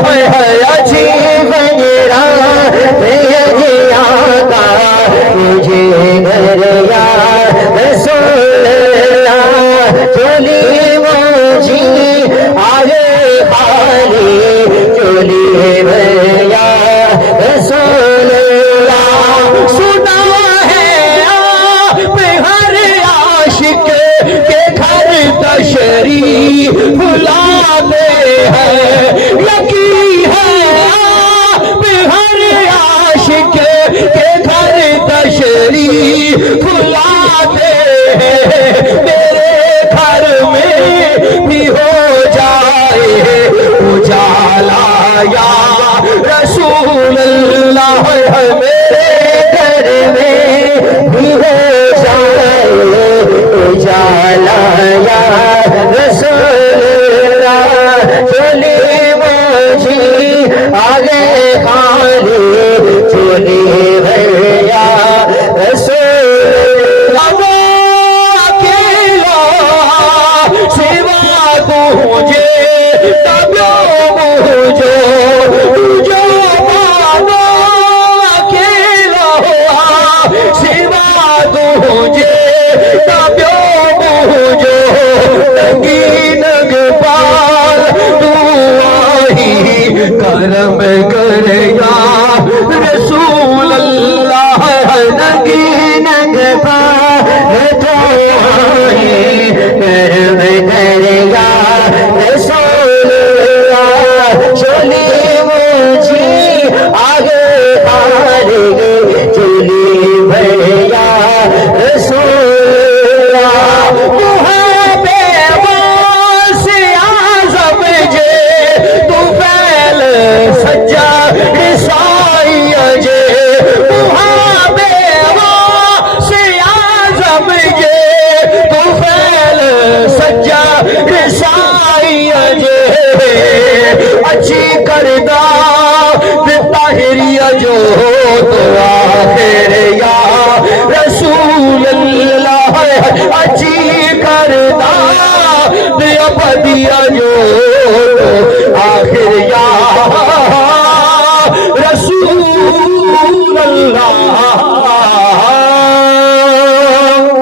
عجیب آقا مجھے گھر یا رسول اللہ چولی مجھے آگے خالی چولی یا رسول اللہ سنا ہے آپ ہر عاشق کے گھر تشریف لاتے ہیں یقین ہے آپ ہر عاشق کے گھر تشریف لاتے ہیں میرے گھر میں بھی ہو جائے اجالا یا رسول اللہ میرے گھر میں بھی ہو جائے اجالا یا رسول اللہ چولی مجھے آگے خالی چولی بھیا رسول اللہ اکیلا سوا تجھے تبیو مجھے جو مانو اکیلا سوا تجھے تبیو مجھے ننگی نگ پال تو آہی کرم کر یا رسول اللہ ننگی نگ پال تو آہی کرم کر یا رسول اللہ چولی مجھے آگے خالی چولی بھیا رسول اللہ سجا رسائی جے محابے سے آزم جے تو فیل سجا رسائی جے اچھی کردہ طاہری جو تو آخر یا رسول اللہ اچھی کردہ ابدی جو آخر یا